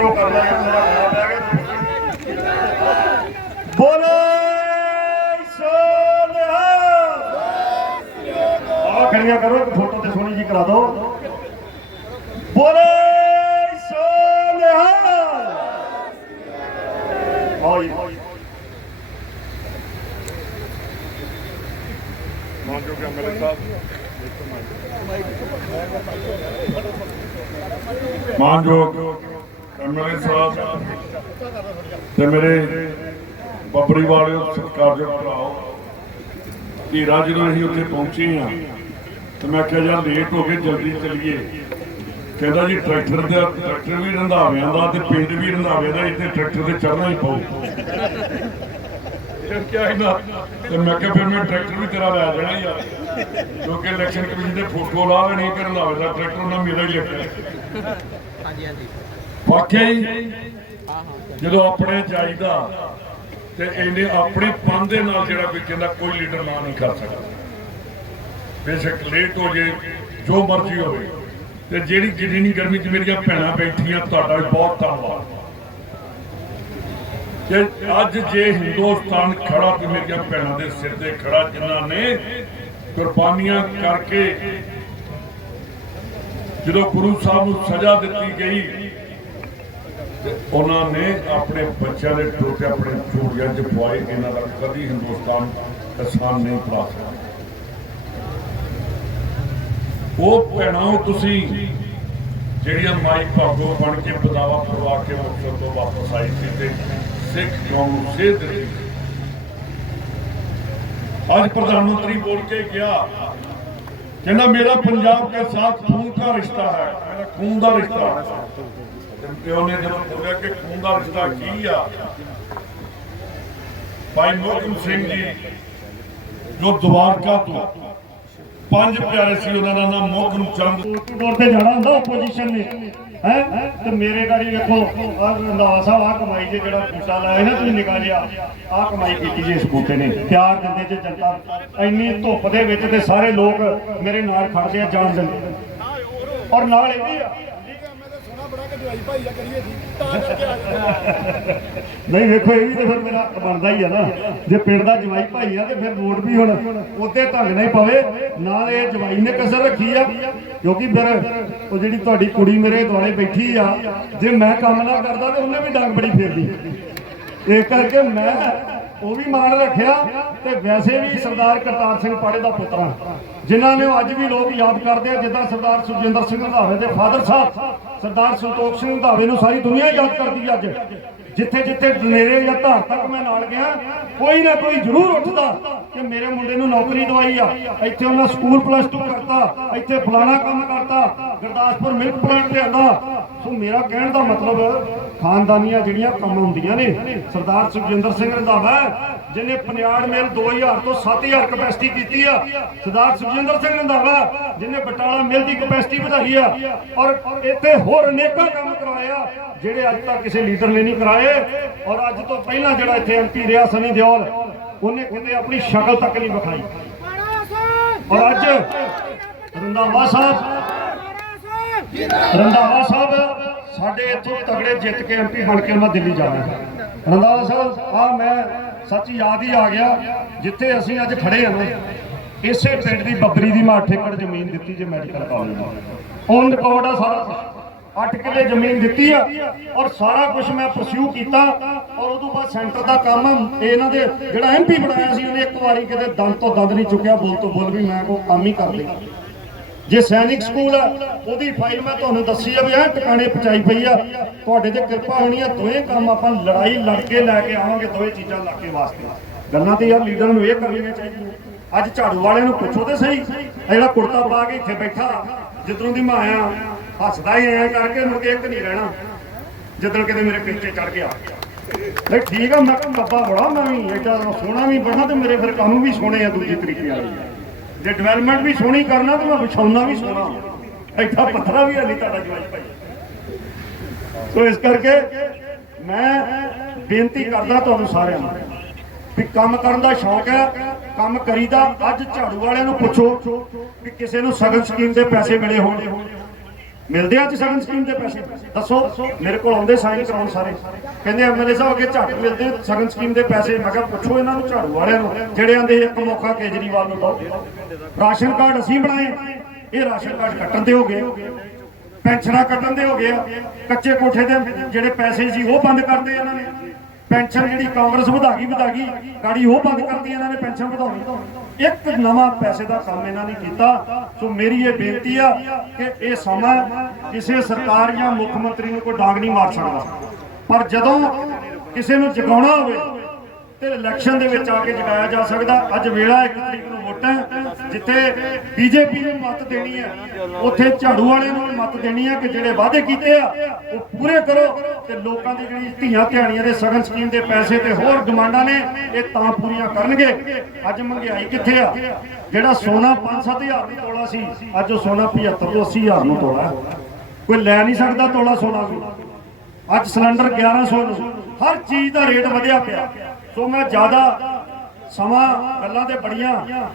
ਇੱਕ ਫੋਟੋ ਕਰ ਲੈ ਮੇਰਾ ਬੜਾ ਬਹਿ ਗਿਆ ਬੋਲੇ ਸੋਨਿਹਾ ਆ ਖੜੀਆਂ ਕਰੋ ਇੱਕ ਫੋਟੋ ਤੇ ਐਮਐਲਏ ਸਾਹਿਬ ਤੇ ਮੇਰੇ ਬੱਬਰੀ ਵਾਲਿਓ, ਸਤਿਕਾਰਯੋਗ ਭਰਾਓ, ਧੀਰਾ ਜਦੋਂ ਅਸੀਂ ਉੱਥੇ ਪਹੁੰਚੇ ਆ ਤੇ ਮੈਂ ਕਿਹਾ ਯਾਰ ਲੇਟ ਹੋ ਗਏ, ਜਲਦੀ ਚੱਲੀਏ। ਕਹਿੰਦਾ ਜੀ ਟਰੈਕਟਰ ਦਾ, ਟਰੈਕਟਰ ਵੀ ਰੰਧਾਵਿਆਂ ਦਾ ਤੇ ਪਿੰਡ ਵੀ ਰੰਧਾਵਿਆਂ ਦਾ, ਇੱਥੇ ਟਰੈਕਟਰ ਤੇ ਚੜਨਾ ਹੀ ਪਊ। ਫਿਰ ਕਿਹਾ ਇਹਨਾਂ ਤੇ ਮੈਂ ਕਿਹਾ ਫਿਰ ਮੈਂ ਟਰੈਕਟਰ ਵੀ ਤੇਰਾ ਲੈ ਜਾਣਾ ਯਾਰ ਕਿਉਂਕਿ ਇਲੈਕਸ਼ਨ ਕਮਿਸ਼ਨ ਦੇ ਫੋਟੋ ਲਾ ਨਹੀਂ ਕਰਨ ਲਾਵੇ ਦਾ ਟਰੈਕਟਰ ਉਹਨਾਂ ਮੇਰਾ ਹੀ ਲਿਖਿਆ ਹਾਂਜੀ ਹਾਂਜੀ। ਵਾਕਿਆ ਜਦੋਂ ਆਪਣੇ ਚਾਹੀਦਾ ਤੇ ਇਹਨੇ ਆਪਣੇ ਪਨ ਦੇ ਨਾਲ ਜਿਹੜਾ ਕੋਈ ਕਹਿੰਦਾ ਕੋਈ ਲੀਡਰ ਨਾ ਨਹੀਂ ਕਰ ਸਕਦਾ। ਬੇਸ਼ੱਕ ਲੇਟ ਹੋ ਜੇ, ਜੋ ਮਰਜ਼ੀ ਹੋਵੇ, ਤੇ ਜਿਹੜੀ ਜਿੰਨੀ ਗਰਮੀ 'ਚ ਮੇਰੀਆਂ ਭੈਣਾਂ ਬੈਠੀਆਂ, ਤੁਹਾਡਾ ਵੀ ਬਹੁਤ ਧੰਨਵਾਦ। ਕਿ ਅੱਜ ਜੇ ਹਿੰਦੁਸਤਾਨ ਖੜਾ ਤੇ ਮੇਰੀਆਂ ਭੈਣਾਂ ਦੇ ਸਿਰ ਤੇ ਖੜਾ ਜਿਨ੍ਹਾਂ ਨੇ ਕੁਰਬਾਨੀਆਂ ਕਰਕੇ ਜਦੋਂ ਗੁਰੂ ਸਾਹਿਬ ਨੂੰ ਸਜ਼ਾ ਦਿੱਤੀ ਗਈ ਤੇ ਉਹਨਾਂ ਨੇ ਆਪਣੇ ਬੱਚਿਆਂ ਦੇ ਟੋਟੇ ਆਪਣੇ ਚੂੜੀਆਂ 'ਚ ਪਵਾਏ, ਇਹਨਾਂ ਦਾ ਕਦੀ ਹਿੰਦੁਸਤਾਨ ਕਿਸਾਨ ਨਹੀਂ ਭੁਲਾ ਸਕਦਾ। ਉਹ ਭੈਣਾਂ, ਤੁਸੀਂ ਜਿਹੜੀਆਂ ਮਾਈ ਭਾਗੋ ਬਣ ਕੇ ਬਦਾਵਾ ਪਰਵਾ ਕੇ ਮੁਕਤਸਰ ਤੋਂ ਵਾਪਸ ਆਈ ਸੀ ਤੇ ਸਿੱਖ ਕੌਮ ਨੂੰ ਸੇਧ ਦਿੱਤੀ ਅੱਜ ਪ੍ਰਧਾਨ ਮੰਤਰੀ ਬੋਲ ਕੇ ਗਿਆ, ਕਹਿੰਦਾ, ਮੇਰਾ ਪੰਜਾਬ ਕੇ ਸਾਥ ਖੂਨ ਦਾ ਰਿਸ਼ਤਾ ਹੈ, ਮੇਰਾ ਖੂਨ ਦਾ ਰਿਸ਼ਤਾ ਹੈ। ਪਿਓ ਨੇ ਜਦੋਂ ਬੋਲਿਆ ਕਿ ਖੂਨ ਦਾ ਰਿਸ਼ਤਾ ਕੀ ਆ? ਭਾਈ ਮੋਹਕਮ ਸਿੰਘ ਜੀ, ਜੋ ਦਵਾਰਕਾ ਤੋਂ ਪੰਜ ਪਿਆਰੇ ਸੀ, ਉਹਨਾਂ ਦਾ ਨਾਮ ਮੋਹਕਮ ਚੰਦ। ਦੌਰ ਤੇ ਜਾਣਾ ਹੁੰਦਾ ਆਪੋਜੀਸ਼ਨ ਨੇ, ਹੈ? ਤੇ ਮੇਰੇ ਗਾੜੀ ਵੇਖੋ ਆ ਰੰਧਾਵਾ ਸਾਹਿਬ ਆ ਕਮਾਈ ਜੇ ਜਿਹੜਾ ਬੂਟਾ ਲਾਇਆ ਨਾ ਤੁਸੀਂ ਨਿਕਾ ਆ ਕਮਾਈ ਕੀਤੀ ਜੇ ਇਸ ਬੂਟੇ ਨੇ। ਪਿਆਰ ਦਿੰਦੇ ਜੇ ਜਨਤਾ, ਇੰਨੀ ਧੁੱਪ ਦੇ ਵਿੱਚ ਤੇ ਸਾਰੇ ਲੋਕ ਮੇਰੇ ਨਾਲ ਖੜਦੇ ਆ, ਜਾਣ ਦਿੰਦੇ ਔਰ ਨਾਲ ਇਹ ਵੀ ਆ ਨਹੀਂ, ਵੇਖੋ, ਇਹ ਵੀ ਤੇ ਫਿਰ ਮੇਰਾ ਹੱਕ ਬਣਦਾ ਹੀ ਆ ਨਾ। ਜੇ ਪਿੰਡ ਦਾ ਜਵਾਈ ਭਾਈ ਆ ਤੇ ਫਿਰ ਵੋਟ ਵੀ ਹੁਣ ਉਹਦੇ ਢੰਗ ਨਾਲ ਪਵੇ। ਨਾ ਇਹ ਜਵਾਈ ਨੇ ਕਸਰ ਰੱਖੀ ਆ, ਕਿਉਂਕਿ ਫਿਰ ਉਹ ਜਿਹੜੀ ਤੁਹਾਡੀ ਕੁੜੀ ਮੇਰੇ ਦੁਆਲੇ ਬੈਠੀ ਆ, ਜੇ ਮੈਂ ਕੰਮ ਨਾ ਕਰਦਾ ਤੇ ਉਹਨੇ ਵੀ ਡੰਗ ਬੜੀ ਫੇਰਦੀ। ਇਸ ਕਰਕੇ ਮੈਂ ਉਹ ਵੀ ਮਾਣ ਰੱਖਿਆ ਤੇ ਵੈਸੇ ਵੀ ਸਰਦਾਰ ਕਰਤਾਰ ਸਿੰਘ ਪਾੜੇ ਦਾ ਪੁੱਤਰਾ ਜਿਨ੍ਹਾਂ ਨੇ ਅੱਜ ਵੀ ਲੋਕ ਯਾਦ ਕਰਦੇ ਆ, ਜਿੱਦਾਂ ਸਰਦਾਰ ਸੁਖਜਿੰਦਰ ਸਿੰਘ ਰੰਧਾਵੇ ਦੇ ਫਾਦਰ ਸਾਹਿਬ, ਸਰਦਾਰ ਸੰਤੋਖ ਸਿੰਘ ਰੰਧਾਵੇ ਨੂੰ ਸਾਰੀ ਦੁਨੀਆ ਯਾਦ ਕਰਦੀ ਆ ਅੱਜ। ਜਿੱਥੇ ਜਿੱਥੇ ਡਨੇਰੇ ਜਾਂ ਧਾਰ ਤੱਕ ਮੈਂ ਨਾਲ ਗਿਆ, ਕੋਈ ਨਾ ਕੋਈ ਜ਼ਰੂਰ ਉੱਠਦਾ। ਕਿ ਮੇਰੇ ਮੁੰਡੇ ਨੂੰ ਨੌਕਰੀ ਦਵਾਈ ਆ। ਇੱਥੇ ਉਹਨਾਂ ਸਕੂਲ ਪਲੱਸ 2 ਕਰਤਾ, ਇੱਥੇ ਫਲਾਣਾ ਕੰਮ ਕਰਤਾ, ਗੁਰਦਾਸਪੁਰ ਮਿਲਕ ਪਲਾਂਟ ਲਿਆਂਦਾ ਸੋ ਮੇਰਾ ਕਹਿਣ ਦਾ ਮਤਲਬ, ਖਾਨਦਾਨੀਆਂ ਜਿਹੜੀਆਂ ਕੰਮ ਹੁੰਦੀਆਂ ਨੇ, ਸਰਦਾਰ ਸੁਖਜਿੰਦਰ ਸਿੰਘ ਰੰਧਾਵਾ, ਜਿਹਨੇ ਪਨਿਆੜ ਮੇਲ 2000 ਤੋਂ 7000 ਕਪੈਸਿਟੀ ਕੀਤੀ ਆ। ਸਰਦਾਰ ਸੁਖਜਿੰਦਰ ਸਿੰਘ ਰੰਧਾਵਾ, ਜਿਹਨੇ ਬਟਾਲਾ ਮਿਲ ਦੀ ਕਪੈਸਿਟੀ ਵਧਾਈ ਆ। ਔਰ ਇੱਥੇ ਹੋਰ ਅਨੇਕਾਂ ਕੰਮ ਕਰਵਾਇਆ ਜਿਹੜੇ ਅੱਜ ਤੱਕ ਕਿਸੇ ਲੀਡਰ ਨੇ ਨਹੀਂ ਕਰਾਏ। ਔਰ ਅੱਜ ਤੋਂ ਪਹਿਲਾਂ ਜਿਹੜਾ ਇੱਥੇ ਐਮਪੀ ਰਿਹਾ ਸਨੀ ਦਿਓਲ ਉਹਨੇ ਕਹਿੰਦੇ ਆਪਣੀ ਸ਼ਕਲ ਤੱਕ ਨਹੀਂ ਵਿਖਾਈ। ਔਰ ਅੱਜ ਰੰਧਾਵਾ ਸਾਹਿਬ ਰੰਧਾਵਾ ਸਾਹਿਬ, ਸਾਡੇ ਇੱਥੋਂ ਤਗੜੇ ਜਿੱਤ ਕੇ ਐਮਪੀ ਬਣ ਕੇ ਮੈਂ ਦਿੱਲੀ ਜਾਣਾ ਹੈ। ਰੰਧਾਵਾ ਸਾਹਿਬ ਆ ਮੈਂ ਸੱਚ ਯਾਦ ਹੀ ਆ ਗਿਆ, ਜਿੱਥੇ ਅਸੀਂ ਅੱਜ ਖੜੇ ਹਾਂ ਇਸੇ ਪਿੰਡ ਦੀ ਬੱਬਰੀ ਦੀ ਮਾਠ ਏਕੜ ਜ਼ਮੀਨ ਦਿੱਤੀ ਜੇ ਮੈਡੀਕਲ ਕਾਲਜ ਨੂੰ ਔਨ ਰਿਕਾਰਡ ਆ ਸਾਰਾ ਕੁਛ। ਅੱਠ ਕਿੱਲੇ ਜ਼ਮੀਨ ਦਿੱਤੀ ਆ ਔਰ ਸਾਰਾ ਕੁਝ ਮੈਂ ਪਰਸਿਊ ਕੀਤਾ ਔਰ ਉਦੋਂ ਬਾਅਦ ਸੈਂਟਰ ਦਾ ਕੰਮ ਇਹਨਾਂ ਦੇ ਜਿਹੜਾ ਐਮਪੀ ਬਣਾਇਆ ਸੀ, ਉਹਨੇ ਇੱਕ ਵਾਰੀ ਕਿਤੇ ਦੰਦ ਤੋਂ ਦੰਦ ਨਹੀਂ ਚੁੱਕਿਆ, ਬੋਲ ਤੋਂ ਬੋਲ ਵੀ ਮੈਂ ਕੋ ਕੰਮ ਹੀ ਕਰ ਲਿਆ ਜੇ ਸੈਨਿਕ ਸਕੂਲ ਆ, ਉਹਦੀ ਫਾਈਲ ਮੈਂ ਤੁਹਾਨੂੰ ਦੱਸੀ ਆ ਵੀ ਐ ਟਿਕਾਣੇ ਪਹੁੰਚਾਈ ਪਈ ਆ। ਤੁਹਾਡੇ ਤੇ ਕਿਰਪਾ ਹੋਣੀ ਆ, ਦੋਵੇਂ ਕੰਮ ਆਪਾਂ ਲੜਾਈ ਲੜ ਕੇ ਲੈ ਕੇ ਆਵਾਂਗੇ, ਦੋਵੇਂ ਚੀਜ਼ਾਂ ਇਲਾਕੇ ਵਾਸਤੇ। ਗੱਲਾਂ ਤੇ ਯਾਰ ਲੀਡਰ ਨੂੰ ਇਹ ਕਰਨੀਆਂ ਚਾਹੀਦੀਆਂ। ਅੱਜ ਝਾੜੂ ਵਾਲਿਆਂ ਨੂੰ ਪੁੱਛੋ ਤੇ ਸਹੀ ਜਿਹੜਾ ਕੁੜਤਾ ਪਾ ਕੇ ਇੱਥੇ ਬੈਠਾ, ਜਿੱਧਰੋਂ ਦੀ ਮੈਂ ਆਇਆ ਹੱਸਦਾ ਹੀ ਐਂ ਕਰਕੇ ਮੁੜ ਕੇ ਇੱਕ ਨਹੀਂ ਰਹਿਣਾ। ਜਦੋਂ ਕਿਤੇ ਮੇਰੇ ਪਿੱਛੇ ਚੜ ਗਿਆ। ਨਹੀਂ, ਠੀਕ ਆ, ਮੈਂ ਕਿਹਾ ਬੱਬਾ ਬੜਾ ਮੈਂ ਵੀ ਐਡਾ ਸੋਹਣਾ ਵੀ ਬਣਾ ਤੇ ਮੇਰੇ ਫਿਰ ਕੰਮ ਵੀ ਸੋਹਣੇ ਆ ਦੂਜੀ ਤਰੀਕੇ ਵਾਲੇ। ਜੇ ਡਿਵੈਲਪਮੈਂਟ ਵੀ ਸੋਹਣੀ ਕਰਨਾ ਤੇ ਮੈਂ ਵਿਛਾਉਣਾ ਵੀ ਸੋਹਣਾ। ਐਡਾ ਪੱਥਰਾ ਵੀ ਹੈ ਤੁਹਾਡਾ ਜਵਾਈ ਭਾਈ। ਸੋ ਇਸ ਕਰਕੇ ਮੈਂ ਬੇਨਤੀ ਕਰਦਾ ਤੁਹਾਨੂੰ ਸਾਰਿਆਂ ਨੂੰ ਵੀ ਕੰਮ ਕਰਨ ਦਾ ਸ਼ੌਕ ਹੈ, ਕੰਮ ਕਰੀਦਾ, ਅੱਜ ਝਾੜੂ ਵਾਲਿਆਂ ਨੂੰ ਪੁੱਛੋ ਵੀ ਕਿਸੇ ਨੂੰ ਸਗਨ ਸਕੀਮ ਦੇ ਪੈਸੇ ਮਿਲੇ ਹੋਣ। ਮਿਲਦੇ ਆ ਅੱਜ ਸਗਨ ਸਕੀਮ ਦੇ ਪੈਸੇ। ਦੱਸੋ, ਮੇਰੇ ਕੋਲ ਆਉਂਦੇ ਸਾਈਨ ਕਰਾਉਣ ਸਾਰੇ। ਕਹਿੰਦੇ ਐਮਐਲਏ ਸਾਹਿਬ ਅੱਗੇ ਝੱਟ ਮਿਲਦੇ ਸਗਨ ਸਕੀਮ ਦੇ ਪੈਸੇ। ਮੈਂ ਕਿਹਾ, ਪੁੱਛੋ ਇਹਨਾਂ ਨੂੰ, ਝਾੜੂ ਵਾਲਿਆਂ ਨੂੰ, ਜਿਹੜੇ ਆਂਦੇ ਇੱਕ ਮੌਕਾ ਕੇਜਰੀਵਾਲ ਨੂੰ ਦਿਓ। ਰਾਸ਼ਨ ਕਾਰਡ ਅਸੀਂ ਬਣਾਏ। ਇਹ ਰਾਸ਼ਨ ਕਾਰਡ ਕੱਟਣ ਦੇ ਹੋ ਗਏ। ਪੈਨਸ਼ਨਾਂ ਕੱਟਣ ਦੇ ਹੋ ਗਏ। ਕੱਚੇ ਕੋਠੇ ਦੇ ਜਿਹੜੇ ਪੈਸੇ ਸੀ, ਉਹ ਬੰਦ ਕਰਦੇ ਇਹਨਾਂ ਨੇ। ਪੈਨਸ਼ਨ ਜਿਹੜੀ ਕਾਂਗਰਸ ਵਧਾ ਗਈ ਵਧਾ ਗਈ। ਗਾੜੀ ਉਹ ਬੰਦ ਕਰਤੀ ਇਹਨਾਂ ਨੇ ਪੈਨਸ਼ਨ ਵਧਾਉਣੀ ਇੱਕ ਨਵਾਂ ਪੈਸੇ ਦਾ ਕੰਮ ਇਹਨਾਂ ਨੇ ਕੀਤਾ। ਸੋ ਮੇਰੀ ਇਹ ਬੇਨਤੀ ਆ ਕਿ ਇਹ ਸਮਾਂ ਕਿਸੇ ਸਰਕਾਰ ਜਾਂ ਮੁੱਖ ਮੰਤਰੀ ਨੂੰ ਕੋਈ ਡਾਂਗ ਨਹੀਂ ਮਾਰ ਸਕਦਾ। ਪਰ ਜਦੋਂ ਕਿਸੇ ਨੂੰ ਜਗਾਉਣਾ ਹੋਵੇ ਤੇ ਇਲੈਕਸ਼ਨ ਦੇ ਵਿੱਚ ਆ ਕੇ ਜਗਾਇਆ ਜਾ ਸਕਦਾ। ਅੱਜ ਵੇਲਾ ਇੱਕ ਤਰੀਕ ਨੂੰ ਵੋਟਾਂ ਜਿੱਥੇ ਬੀਜੇਪੀ ਨੂੰ ਮਤ ਦੇਣੀ ਹੈ ਉੱਥੇ ਝਾੜੂ ਵਾਲਿਆਂ ਨੂੰ ਵੀ ਮਤ ਦੇਣੀ ਹੈ ਕਿ ਜਿਹੜੇ ਵਾਅਦੇ ਕੀਤੇ ਆ, ਉਹ ਪੂਰੇ ਕਰੋ ਤੇ ਲੋਕਾਂ ਦੀ ਜਿਹੜੀ ਧੀਆਂ ਧਿਆਣੀਆਂ ਦੇ ਸਗਨ ਸਕੀਮ ਦੇ ਪੈਸੇ ਤੇ ਹੋਰ ਡਿਮਾਂਡਾਂ ਨੇ, ਇਹ ਤਾਂ ਪੂਰੀਆਂ ਕਰਨਗੇ। ਅੱਜ ਮਹਿੰਗਾਈ ਕਿੱਥੇ ਆ? ਜਿਹੜਾ ਸੋਨਾ 5-7000 ਦੀ ਤੋਲਾ ਸੀ, ਅੱਜ ਉਹ ਸੋਨਾ 75 ਤੋਂ 80000 ਨੂੰ ਤੋਲਾ ਕੋਈ ਲੈ ਨਹੀਂ ਸਕਦਾ ਤੋਲਾ ਸੋਨਾ ਵੀ। ਅੱਜ ਸਿਲੰਡਰ 1100 ਨੂੰ। ਹਰ ਚੀਜ਼ ਦਾ ਰੇਟ ਵਧਿਆ ਪਿਆ। ਸੋ ਮੈਂ ਜ਼ਿਆਦਾ ਸਮਾਂ ਗੱਲਾਂ ਤੇ ਬੜੀਆਂ,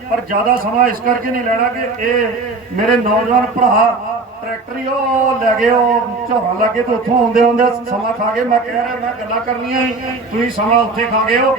ਪਰ ਜ਼ਿਆਦਾ ਸਮਾਂ ਇਸ ਕਰਕੇ ਨਹੀਂ ਲੈਣਾ ਕਿ ਇਹ ਮੇਰੇ ਨੌਜਵਾਨ ਭਰਾ ਟਰੈਕਟਰੀ ਹੀ ਉਹ ਲੈ ਗਏ, ਉਹ ਝੋਰਾ ਲੱਗੇ ਤੇ ਉੱਥੋਂ ਆਉਂਦੇ ਆਉਂਦੇ ਸਮਾਂ ਖਾ ਗਏ। ਮੈਂ ਕਹਿ ਰਿਹਾ, ਮੈਂ ਗੱਲਾਂ ਕਰਨੀਆਂ ਸੀ ਤੁਸੀਂ ਸਮਾਂ ਉੱਥੇ ਖਾ ਗਏ ਹੋ